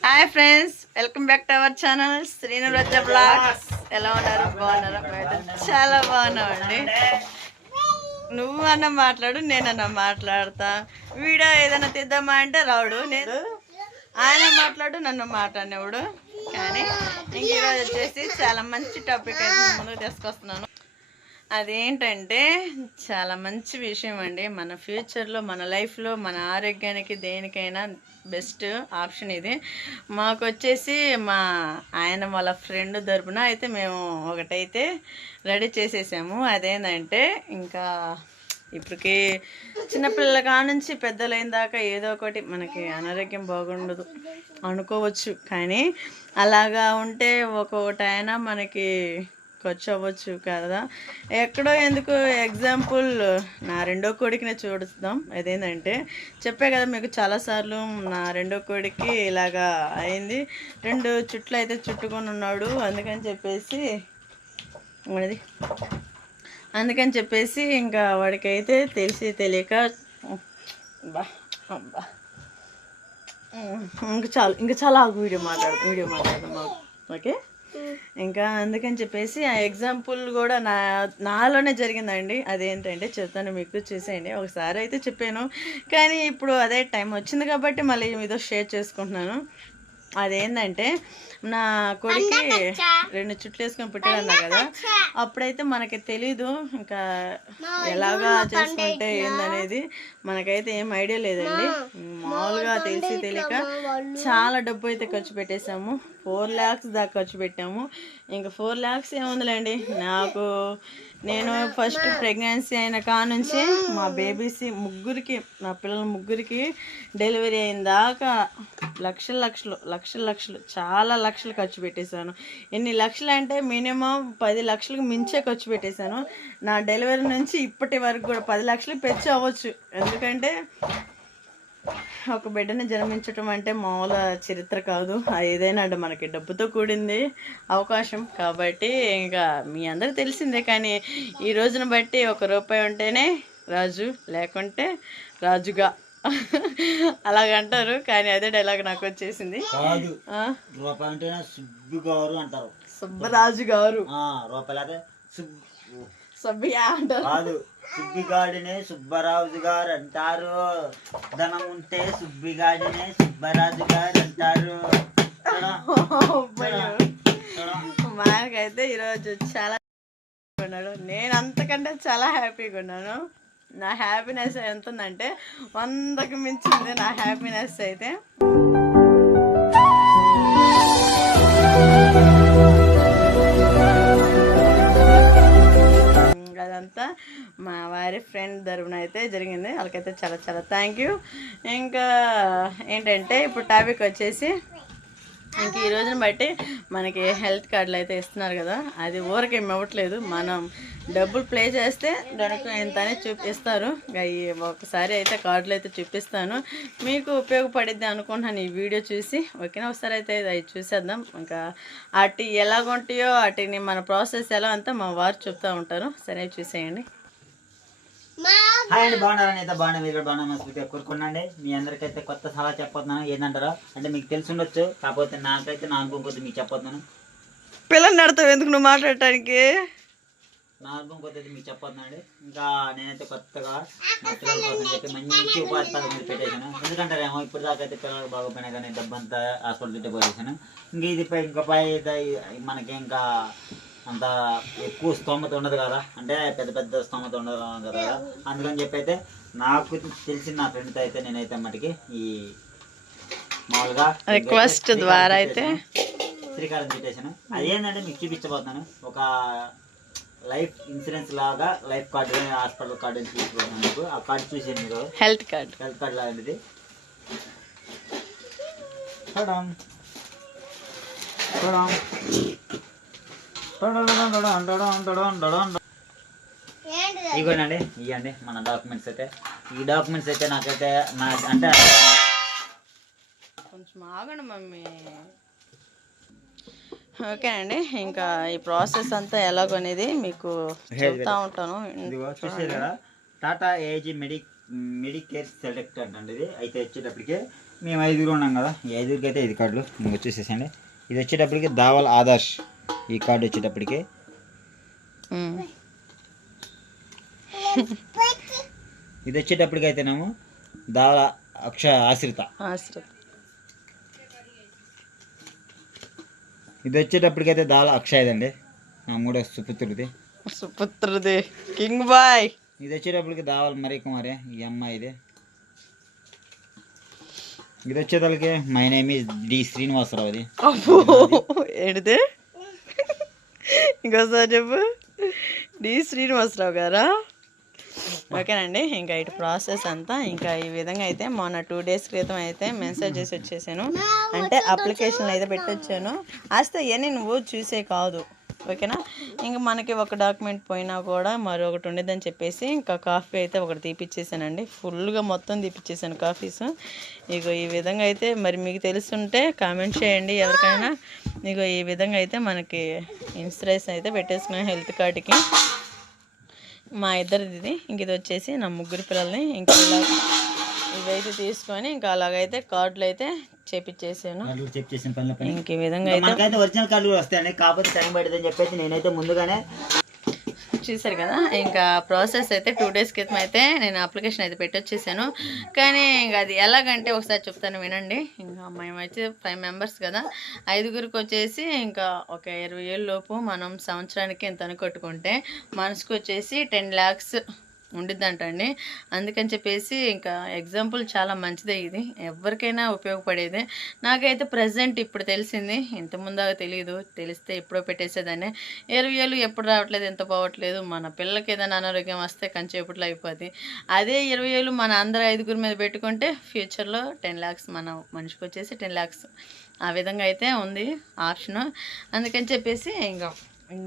Hi friends welcome back to our channel Srinuraja blogs ఎలా ఉన్నారు? బాగున్నారా? చాలా బాగున్నామండి. నువ్వు అన్న మాట్లాడు నేనన్న మాట్లాడతా. వీడియో ఏదైనా తీద్దామా అంటే రావుడు నేను ఆయన మాట్లాడు నన్ను మాట్లాడినప్పుడు కానీ ఇంక ఈరోజు వచ్చేసి చాలా మంచి టాపిక్ అయితే ముందుకు తీసుకొస్తున్నాను. అదేంటంటే చాలా మంచి విషయం అండి. మన ఫ్యూచర్లో మన లైఫ్లో మన ఆరోగ్యానికి దేనికైనా బెస్ట్ ఆప్షన్ ఇది. మాకు వచ్చేసి మా ఆయన వాళ్ళ ఫ్రెండ్ తరపున అయితే మేము ఒకటైతే రెడీ చేసేసాము. అదేంటంటే ఇంకా ఇప్పటికి చిన్నపిల్లల కాడ నుంచి పెద్దలైన దాకా ఏదో ఒకటి మనకి అనారోగ్యం బాగుండదు అనుకోవచ్చు. కానీ అలాగా ఉంటే ఒక్కొక్కటైనా మనకి ఖర్చు అవ్వచ్చు కదా. ఎక్కడో ఎందుకు ఎగ్జాంపుల్ నా రెండో కోడికినే చూడుస్తాం అదేంటంటే చెప్పే కదా మీకు చాలాసార్లు నా రెండో కోడికి ఇలాగా అయింది. రెండు చుట్లు అయితే చుట్టుకొని ఉన్నాడు. అందుకని చెప్పేసి మనది అందుకని చెప్పేసి ఇంకా వాడికైతే తెలిసి తెలియక బా అబ్బా. ఇంకా చాలా ఇంకా చాలా వీడియో మాట్లాడు వీడియో మాట్లాడదాం ఓకే? ఇంకా అందుకని చెప్పేసి ఆ ఎగ్జాంపుల్ కూడా నా నాలోనే జరిగిందండి. అదేంటంటే చెప్తాను మీకు చూసేయండి. ఒకసారి అయితే చెప్పాను. కానీ ఇప్పుడు అదే టైం వచ్చింది కాబట్టి మళ్ళీ మీతో షేర్ చేసుకుంటున్నాను. అదేంటంటే నా కొడుకు రెండు చుట్లు వేసుకొని పుట్టాడన్నా కదా. అప్పుడైతే మనకి తెలీదు. ఇంకా ఎలాగా చేసుకుంటే ఏందనేది మనకైతే ఏం ఐడియా లేదండి. మామూలుగా తెలిసి తెలియక చాలా డబ్బు అయితే ఖర్చు పెట్టేశాము. ఫోర్ ల్యాక్స్ దాకా ఖర్చు పెట్టాము. ఇంకా ఫోర్ ల్యాక్స్ ఏముందిలేండి నాకు నేను ఫస్ట్ ప్రెగ్నెన్సీ అయిన కా నుంచి మా బేబీస్ ముగ్గురికి నా పిల్లల ముగ్గురికి డెలివరీ అయిన దాకా లక్షల లక్షలు లక్షల లక్షలు చాలా లక్షలు ఖర్చు పెట్టేశాను. ఎన్ని లక్షలు అంటే మినిమం పది లక్షలకు మించే ఖర్చు పెట్టేశాను. నా డెలివరీ నుంచి ఇప్పటి వరకు కూడా పది లక్షలు పెంచి అవ్వచ్చు ఎందుకంటే ఒక బిడ్డని జన్మించటం అంటే మామూలు చరిత్ర కాదు. ఏదైనా అంటే మనకి డబ్బుతో కూడింది అవకాశం. కాబట్టి ఇంకా మీ అందరికి తెలిసిందే. కానీ ఈ రోజున బట్టి ఒక రూపాయి ఉంటేనే రాజు లేకుంటే రాజుగా. అలాగంటారు కానీ అదే డైలాగ్ నాకు వచ్చేసింది. కాదు. ఆ, రూపాయి అంటేనే సుబ్బి గారు అంటారు. సుబ్బరాజు గారు. రూపాయలు కాదు సుబ్బిగాడినే సుబ్బరాజు గారు అంటారు ధనం ఉంటే సుబ్బిగాడినే సుబ్బరాజు గారు అంటారు చూడు, చూడు. మా ఆయనకైతే ఈరోజు చాలా ఉన్నాడు. నేను అంతకంటే చాలా హ్యాపీగా ఉన్నాను. నా హ్యాపీనెస్ ఎంత ఉందంటే వందకు మించింది నా హ్యాపీనెస్ అయితే. ఇంకా అదంతా మా వారి ఫ్రెండ్ తరఫున అయితే జరిగింది. వాళ్ళకైతే చాలా చాలా థ్యాంక్ యూ. ఇంకా ఏంటంటే ఇప్పుడు టాపిక్ వచ్చేసి ఇంక ఈ రోజున బట్టి మనకి హెల్త్ కార్డులు అయితే ఇస్తున్నారు కదా అది ఊరకేం ఇవ్వట్లేదు మనం డబ్బులు ప్లే చేస్తే దానికి ఎంత చూపిస్తారు. ఈ ఒకసారి అయితే కార్డులు అయితే చూపిస్తాను. మీకు ఉపయోగపడిద్ది అనుకుంటున్నాను ఈ వీడియో చూసి. ఓకేనా? ఒకసారి అయితే అది చూసేద్దాం. ఇంకా అటు ఎలాగుంటాయో వాటిని మన ప్రాసెస్ ఎలా అంతా మా వారు చెప్తూ ఉంటారు. సరే చూసేయండి. హాయ్ అండి బాగున్నారని అయితే బాగున్నా మీరు కూడా బాగున్నా మనస్ఫూర్తిగా కోరుకున్నాండి మీ అందరికైతే కొత్త సలహా చెప్పొస్తున్నాను ఏంటంటారో అంటే మీకు తెలిసి ఉండొచ్చు. కాకపోతే నాకైతే నా అనుభవం కొద్ది మీకు చెప్పొస్తున్నాను పిల్లల్ని నడతావు ఎందుకు నువ్వు మాట్లాడటానికి? నా అనుభవం కొద్ది మీకు చెప్పొస్తున్నాండి ఇంకా నేనైతే కొత్తగా నా పిల్లల కోసం చెప్పి మంచి ఉపాధి పథకం మీద పెట్టేశాను. ఎందుకంటారేమో ఇప్పుడు దాకా అయితే పిల్లలకు బాగోపోయినా కానీ డబ్బంతా హాస్పిటల్ చుట్టే పోయేసాను ఇంక ఇది పై ఇంకా పై ఇది మనకి ఇంకా అంత ఎక్కువ స్తోమత ఉండదు కదా. అంటే పెద్ద పెద్ద స్తోమత ఉండదు కదా. అందుకని చెప్పి అయితే నాకు తెలిసిన నా ఫ్రెండ్తో అయితే నేనైతే మటుకి ఈ మామూలుగా Request ద్వారా అయితే. శ్రీకారం చుట్టేసాను అదేంటంటే మీకు చూపించబోతున్నాను. ఒక లైఫ్ ఇన్సూరెన్స్ లాగా లైఫ్ కార్డు హాస్పిటల్ కార్డు చూపించబోతున్నాను మీకు. ఆ కార్డు చూసాను మీరు. Health card. హెల్త్ కార్డు లాంటిది. టడాం. టడాం. ఇగోనండి ఇవ్వండి మన డాక్యుమెంట్స్ అయితే. ఈ డాక్యుమెంట్స్ అయితే నాకైతే నా అంటే కొంచెం ఆగండి మమ్మీ. ఓకే అండి ఇంకా ఈ ప్రాసెస్ అంతా ఎలాగనేది మీకు చెప్తా ఉంటాను. ఇదిగో చూసారు కదా Tata AIG medi Medicare select అండి ఇది. అయితే వచ్చేటప్పటికి మేము ఐదుగురు ఉన్నాం కదా ఈ ఐదుగురికి అయితే ఐదు కార్డులు. వచ్చేసేసండి ఇది వచ్చేటప్పటికి దావల్ ఆదర్శ్. ఈ కార్డు వచ్చేటప్పటికి. ఇది వచ్చేటప్పటికి అయితేనేమో దావల అక్ష ఆశ్రిత. ఆశ్రత్. ఇది వచ్చేటప్పటికైతే దావల అక్షయదండి నా మూడో సుపుత్రుడిది. సుపుత్రుది కింగ్ బాయ్. ఇది వచ్చేటప్పటికి దావల్ మరీ కుమారే ఈ అమ్మాయిది ఇది. వచ్చేటప్పటికి my name is D Srinivasarao అది ఏంటిది? ఇంకోసారి చెప్పు. డి శ్రీనివాసరావు గారా? ఓకేనండి ఇంకా ఇటు ప్రాసెస్ అంతా ఇంకా ఈ విధంగా అయితే మొన్న టూ డేస్ క్రితం అయితే మెసేజ్ చేసి వచ్చేసాను. అంటే అప్లికేషన్లు అయితే పెట్టొచ్చాను. అస్తే ఇవన్నీ నువ్వు చూసే కాదు. ఓకేనా? ఇంకా మనకి ఒక డాక్యుమెంట్ పోయినా కూడా మరొకటి ఉండేదని చెప్పేసి ఇంకా కాఫీ అయితే ఒకటి తీపిచ్చేసానండి. ఫుల్గా మొత్తం తీపిచ్చేసాను కాఫీస్. ఇగో ఈ విధంగా అయితే మరి మీకు తెలుసుంటే కామెంట్ చేయండి ఎవరికైనా. ఇగో ఈ విధంగా అయితే మనకి ఇన్సూరెన్స్ అయితే పెట్టేసుకున్నాం హెల్త్ కార్డుకి. మా ఇద్దరిది ఇది ఇంక ఇది వచ్చేసి నా ముగ్గురు పిల్లల్ని ఇంకా ఇవైతే తీసుకొని ఇంకా అలాగైతే కార్డులు అయితే చేపించేసాను కార్డులు చెక్ చేసిన పనుల పని. ఇంక ఈ విధంగా మనకైతే ఒరిజినల్ కార్డులు వస్తాయండి కాకపోతే టైం పడుతుందని చెప్పేసి నేనైతే ముందుగానే చూసారు కదా ఇంకా ప్రాసెస్ అయితే టూ డేస్ క్రితం అయితే నేను అప్లికేషన్ అయితే పెట్టొచ్చేసాను. కానీ ఇంకా అది ఎలాగంటే ఒకసారి చెప్తాను వినండి. ఇంకా మేము అయితే ఫైవ్ మెంబర్స్ కదా ఐదుగురికి వచ్చేసి ఇంకా ఒక ఇరవై ఏళ్ళ లోపు మనం సంవత్సరానికి అని కట్టుకుంటే మనసుకు వచ్చేసి టెన్ ల్యాక్స్ ఉండిద్దంటండి అందుకని చెప్పేసి ఇంకా ఎగ్జాంపుల్ చాలా మంచిదే ఇది. ఎవరికైనా ఉపయోగపడేదే. నాకైతే ప్రజెంట్ ఇప్పుడు తెలిసింది. ఇంతకుముందు తెలియదు తెలిస్తే ఎప్పుడో పెట్టేసేదాన్ని. ఇరవై ఎప్పుడు రావట్లేదు ఎంత పోవట్లేదు. మన పిల్లలకి ఏదైనా అనారోగ్యం వస్తే కంచేపట్లో అయిపోద్ది. అదే ఇరవై ఏళ్ళు మన అందరు ఐదుగురి మీద పెట్టుకుంటే ఫ్యూచర్లో టెన్ ల్యాక్స్ మన మనిషికి వచ్చేసి టెన్ ల్యాక్స్ ఆ విధంగా అయితే ఉంది ఆప్షన్. అందుకని చెప్పేసి ఇంకా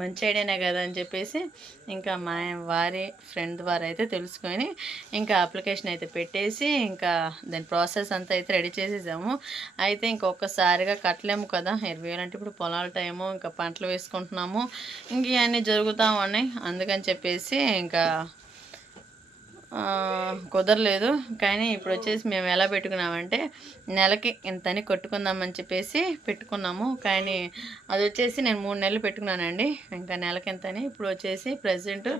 మంచి ఐడియానే కదా అని చెప్పేసి ఇంకా మా వారి ఫ్రెండ్ ద్వారా అయితే తెలుసుకొని ఇంకా అప్లికేషన్ అయితే పెట్టేసి ఇంకా దాని ప్రాసెస్ అంతా అయితే రెడీ చేసేసాము. అయితే ఇంకొకసారిగా కట్టలేము కదా. ఇరవై అంటే ఇప్పుడు పొలాల టైము ఇంకా పంటలు వేసుకుంటున్నాము. ఇంక ఇవన్నీ జరుగుతూ ఉన్నాయి. అందుకని చెప్పేసి ఇంకా కుదరలేదు. కానీ ఇప్పుడు వచ్చేసి మేము ఎలా పెట్టుకున్నామంటే నెలకి ఇంతని కొట్టుకుందామని చెప్పేసి పెట్టుకున్నాము. కానీ అది వచ్చేసి నేను మూడు నెలలు పెట్టుకున్నానండి. ఇంకా నెలకి ఎంతని ఇప్పుడు వచ్చేసి ప్రజెంట్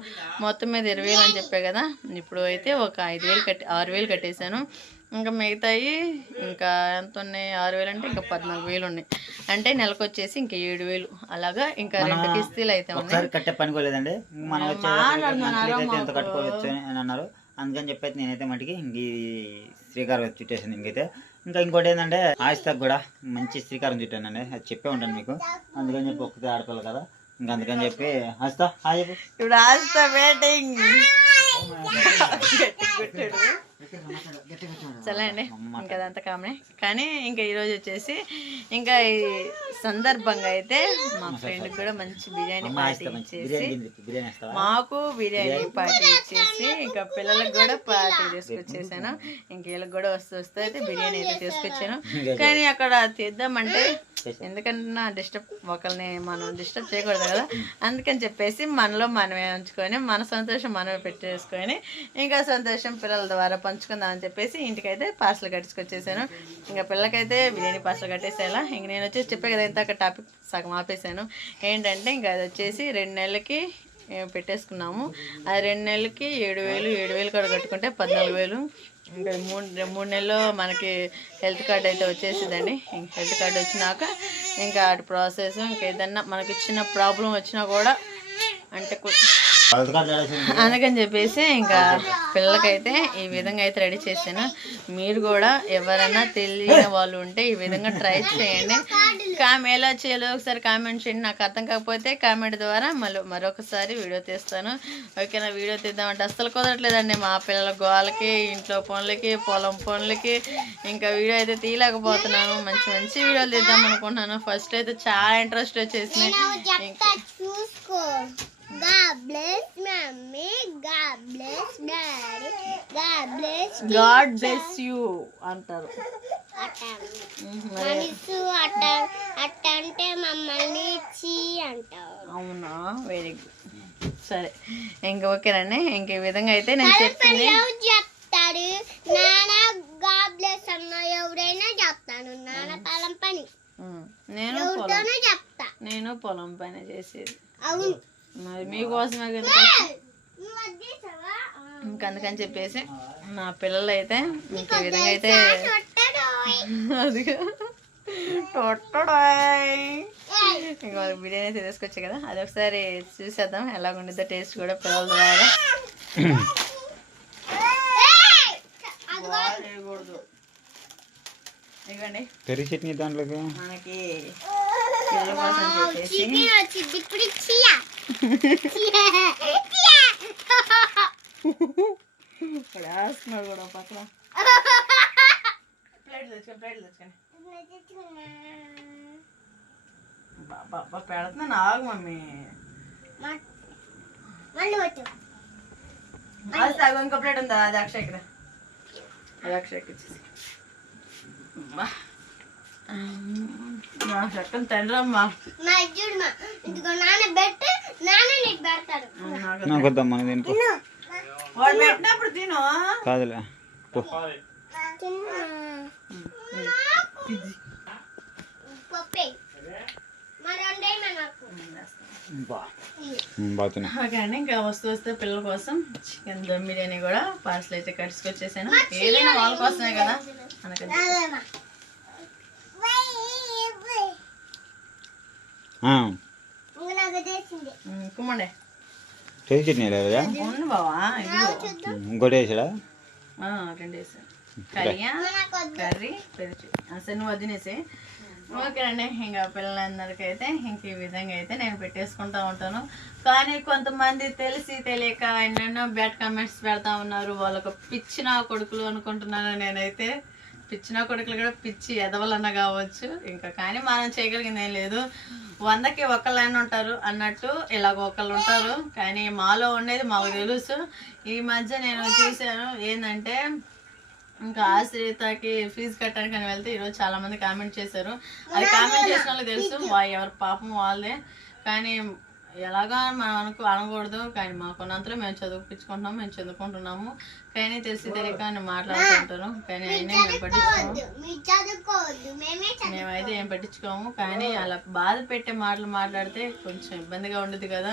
మొత్తం మీద ఇరవై వేలు అని చెప్పే కదా. ఇప్పుడు అయితే ఒక ఐదు వేలు కట్టి ఆరు వేలు కట్టేశాను. ఇంకా మిగతాయి ఇంకా ఎంత ఉన్నాయి? ఆరు వేలు అంటే ఇంకా పద్నాలుగు వేలు ఉన్నాయి. అంటే నెలకు వచ్చేసి ఇంకా ఏడు వేలు. అలాగా ఇంకా రెండు కిస్తీలు అయితే ఉన్నాయి. కట్టే పని కోలేదండి మనం ఎంత కట్టుకోవచ్చు అని అన్నారు. అందుకని చెప్పేసి నేనైతే మటుకి ఇంక ఈ శ్రీకారం చుట్టేసాను ఇంకైతే. ఇంకా ఇంకోటి ఏంటంటే ఆయిస్తాకు కూడా మంచి శ్రీకారం చుట్టానండి. అది చెప్పే ఉంటాను మీకు. అందుకని చెప్పి ఒక్కతే ఆడపిల్ల కదా. ఇంకా అందుకని చెప్పి ఆస్తా హాయ్ ఇప్పుడు ఆస్తా వెయిటింగ్ సరే అండి ఇంకా అదంతా కామనే. కానీ ఇంకా ఈరోజు వచ్చేసి ఇంకా ఈ సందర్భంగా అయితే మా ఫ్రెండ్ కూడా మంచి బిర్యానీ పార్టీ ఇచ్చేసి మాకు బిర్యానీ పార్టీ ఇచ్చేసి ఇంకా పిల్లలకు కూడా పార్టీ తీసుకొచ్చేసాను. ఇంక వీళ్ళకి కూడా వస్తూ వస్తూ అయితే బిర్యానీ అయితే తీసుకొచ్చాను. కానీ అక్కడ తీద్దామంటే ఎందుకంటే డిస్టర్బ్ ఒకరిని మనం డిస్టర్బ్ చేయకూడదు కదా. అందుకని చెప్పేసి మనలో మనమే ఉంచుకొని మన సంతోషం మనమే పెట్టేసుకొని ఇంకా సంతోషం పిల్లల ద్వారా పంచుకుందాం అని చెప్పేసి ఇంటికైతే పార్సల్ కట్టించుకొచ్చేసాను. ఇంకా పిల్లకైతే బిర్యానీ పార్సల్ కట్టేసేలా. ఇంక నేను వచ్చేసి చెప్పే కదా ఇంత టాపిక్ సగం ఆపేసాను ఏంటంటే ఇంకా అది వచ్చేసి రెండు నెలలకి పెట్టేసుకున్నాము. అది రెండు నెలలకి ఏడు వేలు ఏడు వేలు కూడా కట్టుకుంటే పద్నాలుగు వేలు. ఇంకా మూడు మూడు నెలలు మనకి హెల్త్ కార్డ్ అయితే వచ్చేసిందండి. ఇంక హెల్త్ కార్డ్ వచ్చినాక ఇంకా అటు ప్రాసెస్ ఇంకా ఏదన్నా మనకి చిన్న ప్రాబ్లం వచ్చినా కూడా అంటే. అందుకని చెప్పేసి ఇంకా పిల్లలకైతే ఈ విధంగా అయితే రెడీ చేశాను. మీరు కూడా ఎవరైనా తెలియని వాళ్ళు ఉంటే ఈ విధంగా ట్రై చేయండి. కామె ఎలా చేయాలో ఒకసారి కామెంట్ చేయండి. నాకు అర్థం కాకపోతే కామెంట్ ద్వారా మళ్ళీ మరొకసారి వీడియో తీస్తాను. ఓకేనా? వీడియో తీద్దామంటే అస్సలు కుదరట్లేదండి మా పిల్లల గోలకి ఇంట్లో పనులకి పొలం పనులకి. ఇంకా వీడియో అయితే తీయలేకపోతున్నాను. మంచి మంచి వీడియోలు తీద్దాం అనుకుంటున్నాను. ఫస్ట్ అయితే చాలా ఇంట్రెస్ట్ వచ్చేసింది. ఇంకా God bless mommy, God bless daddy, God bless God bless you అంటారు. అట్ట. ఉమ్, మరి మనసు అట్ట. అట్ట అంటే మమ్మల్ని చీ అంటారు అవునా? వెరీ గుడ్ సరే. ఇంక ఓకేనండి. ఇంక ఈ విధంగా అయితే నేను చెప్పింది. ఎవరు చెప్తారు నాన్న గాడ్ బ్లెస్ అన్న ఎవరైనా. నేను పొలం ఎవరితోనూ చెప్తా. నేను పొలం పైన చేసేది. అవును. మరి మీకోసమే కదా? అందుకని చెప్పేసి నా పిల్లలు అయితే ఇంక ఈ విధంగా అయితే. అదిగా. టొట్టడాయ్. ఇంకో బిర్యానీ అయితే తీసుకొచ్చాయి కదా అది ఒకసారి చూసేద్దాం ఎలా ఉండిద్దో టేస్ట్ కూడా పిల్లల ద్వారా. ఇవ్వండి పెరుగు చట్నీ దాంట్లోకి? మనకి పిల్లల కోసం చెప్పేసి ఇక్కడ వేస్తున్నారు కూడా పక్కన. ప్లేట్ తెచ్చుకొని ప్లేట్ తెచ్చుకొని బాబా పెడుతున్నాను ఆగు మమ్మీ ఇంకో ప్లేట్ ఉందా? అది అక్షయ్ ఇక్కడ అది అక్షయ్కి ఇచ్చేసి అబ్బా. నా చక్కని తండ్రి అమ్మా మా చూడు మా ఇదిగో నాన్న పెట్టు నాన్న నీకు పెడతాడు. నాకు నాకు వద్దాం మన దీంట్లో వాడు పెట్టినప్పుడు తిను. కాదులే పో. ఓకే అండి ఇంకా వస్తూ వస్తే పిల్లల కోసం చికెన్ దమ్ బిర్యానీ కూడా పార్సల్ అయితే కట్టుకొచ్చేసాను. ఏదైనా వాళ్ళ కోసమే కదా. అందుకని చెప్పి. అదేమా ఆ, ఇంకా నాకు తెలిసింది ఉమ్, కుమ్మండి. లేదా ఇంకోటి వేసాడా? రెండు వద్దు. కర్రీ అసలు నువ్వు వదిలేసి ఓకే అండి ఇంకా పిల్లలందరికీ అయితే ఇంక ఈ విధంగా అయితే నేను పెట్టేసుకుంటా ఉంటాను. కానీ కొంతమంది తెలిసి తెలియక ఎన్నెన్నో బ్యాడ్ కామెంట్స్ పెడతా ఉన్నారు. వాళ్ళకు పిచ్చి నా కొడుకులు అనుకుంటున్నాను నేనైతే. పిచ్చిన కొడుకులు కూడా పిచ్చి ఎదవలన్న కావచ్చు. ఇంకా కానీ మనం చేయగలిగింది ఏం లేదు. వందకి ఒకళ్ళైనా ఉంటారు అన్నట్టు ఇలాగ ఒకళ్ళు ఉంటారు. కానీ మాలో ఉండేది మాకు తెలుసు. ఈ మధ్య నేను చూశాను ఏంటంటే ఇంకా ఆశ్రితకి ఫీజు కట్టడానికి అని వెళ్తే ఈరోజు చాలా మంది కామెంట్ చేశారు. అది కామెంట్ చేసిన వాళ్ళకి తెలుసు. వా ఎవరి పాపం వాళ్ళే. కానీ ఎలాగా మనం అనుకో అనకూడదు. కానీ మాకున్నంతలో మేము చదువుపించుకుంటున్నాము మేము చదువుకుంటున్నాము. కానీ తెలిసి తెలియక అని మాట్లాడుతుంటారు. కానీ అయినా మేము పట్టించుకోము. మేమైతే ఏం పట్టించుకోము. కానీ అలా బాధ పెట్టే మాటలు మాట్లాడితే కొంచెం ఇబ్బందిగా ఉండదు కదా.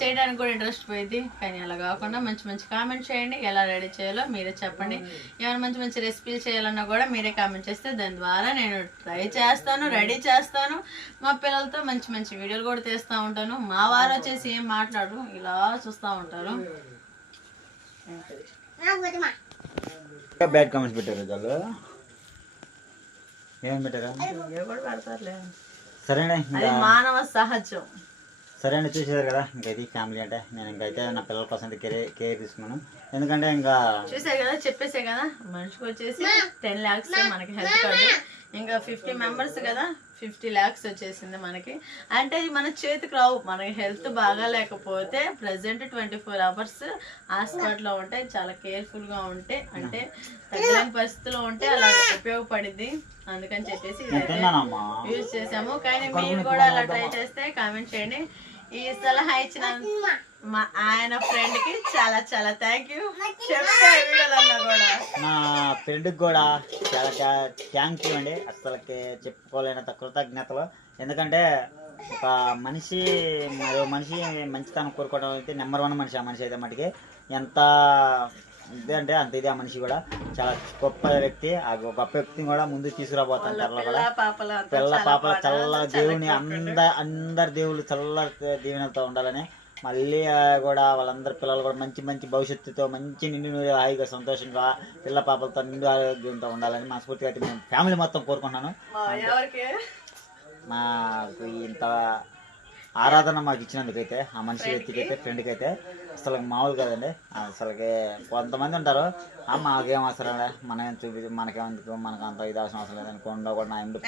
చేయడానికి కూడా ఇంట్రెస్ట్ పోయింది కానీ అలా కాకుండా మంచి మంచి కామెంట్ చేయండి. ఎలా రెడీ చేయాలో మీరే చెప్పండి. ఏమైనా మంచి మంచి రెసిపీలు చేయాలన్నా కూడా మీరే కామెంట్ చేస్తే దాని ద్వారా నేను ట్రై చేస్తాను రెడీ చేస్తాను. మా పిల్లలతో మంచి మంచి వీడియోలు కూడా తీస్తూ ఉంటాను. మా వారు వచ్చేసి ఏం మాట్లాడు ఇలా చూస్తూ ఉంటారు. బ్యాడ్ కామెంట్స్ పెట్టారు వాళ్ళు ఏమేమి పెట్టారా? సరేనే మానవ సహజం. సరే అండి చూసేదారు కదా ఇంకైతే ఫ్యామిలీ అంటే. నేను ఇంకైతే నా పిల్లల కోసం అయితే కేర్ కేర్ తీసుకున్నాను. ఎందుకంటే ఇంకా చూసే కదా చెప్పేసే కదా. మనిషికి వచ్చేసి టెన్ ల్యాక్స్ మనకి హెల్త్ కార్డు ఇంకా ఫిఫ్టీ మెంబర్స్ కదా ఫిఫ్టీ ల్యాక్స్ వచ్చేసింది మనకి. అంటే ఇది మన చేతికి రావు. మనకి హెల్త్ బాగా లేకపోతే ప్రజెంట్ ట్వంటీ ఫోర్ అవర్స్ హాస్పిటల్లో ఉంటే చాలా కేర్ఫుల్గా ఉంటే అంటే తగ్గలేని పరిస్థితిలో ఉంటే అలా ఉపయోగపడింది అందుకని చెప్పేసి యూజ్ చేసాము కానీ మీరు కూడా అలా ట్రై చేస్తే కామెంట్ చేయండి. ఈ సలహా ఇచ్చిన మా ఆయన ఫ్రెండ్కి చాలా చాలా థ్యాంక్ యూ చెప్పే వీడియోలన్నా కూడా. నా ఫ్రెండ్కి కూడా చాలా థ్యాంక్ యూ అండి. అసలుకి చెప్పుకోలేనంత కృతజ్ఞతలు. ఎందుకంటే ఒక మనిషి మరో మనిషి మంచితనం కోరుకోవడం అయితే నెంబర్ వన్ మనిషి ఆ మనిషి అయితే మటుకి. ఎంత ఇది అంటే అంత ఇది ఆ మనిషి కూడా. చాలా గొప్ప వ్యక్తి. ఆ గొప్ప వ్యక్తిని కూడా ముందు తీసుకురాబోతాను త్వరలో కూడా. పిల్ల పాపల చల్ల చాలా దేవుని అంద అందరి దేవుళ్ళు చల్ల దీవెనలతో ఉండాలని మళ్ళీ కూడా వాళ్ళందరి పిల్లలు కూడా మంచి మంచి భవిష్యత్తుతో మంచి నిండు నూరు హాయిగా సంతోషంగా పిల్ల పాపలతో నిండు ఆరోగ్యంతో ఉండాలని మనస్ఫూర్తిగా అయితే మేము ఫ్యామిలీ మొత్తం కోరుకుంటున్నాను. మా మాకు ఇంత ఆరాధన మాకు ఇచ్చినందుకైతే ఆ మనిషి వ్యక్తికి అయితే ఫ్రెండ్కి అయితే అసలు మామూలు కదండి. అసలుకి కొంతమంది ఉంటారు. "ఆ, మాకేం అవసరం లే మనం చూపి మనకేమందుకు మనకు అంత ఇది అవసరం అవసరం లేదని కొండ కూడా నా ఇంటి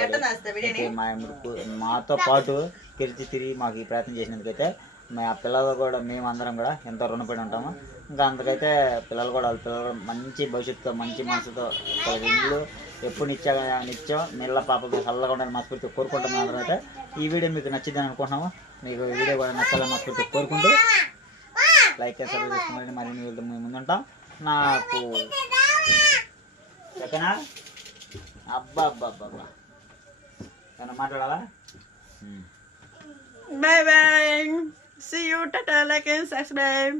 మా ఇంటికి మాతో పాటు తిరిగి తిరిగి మాకు ఈ ప్రయత్నం చేసినందుకైతే మా పిల్లలు కూడా మేము అందరం కూడా ఎంతో రుణపడి ఉంటాము. ఇంకా అందుకైతే పిల్లలు కూడా వాళ్ళ పిల్లలు మంచి భవిష్యత్తుతో మంచి మనసుతో ఇల్లు ఎప్పుడు నిత్య నిత్యం నీళ్ళ పాప చల్లగా ఉండాలని మనస్ఫూర్తి కోరుకుంటాం అందరం అయితే. ఈ వీడియో మీకు నచ్చిందని అనుకుంటున్నాము. మీకు ఈ వీడియో కూడా నచ్చాలని మనస్ఫూర్తి కోరుకుంటూ లైక్ చేసి సబ్స్క్రైబ్ చేసుకోండి మరి వీడియో మేము ముందుంటాం నాకు ఓకేనా? అబ్బా అబ్బా అబ్బా అబ్బా. మాట్లాడాలా? Bye bye see you tata like and subscribe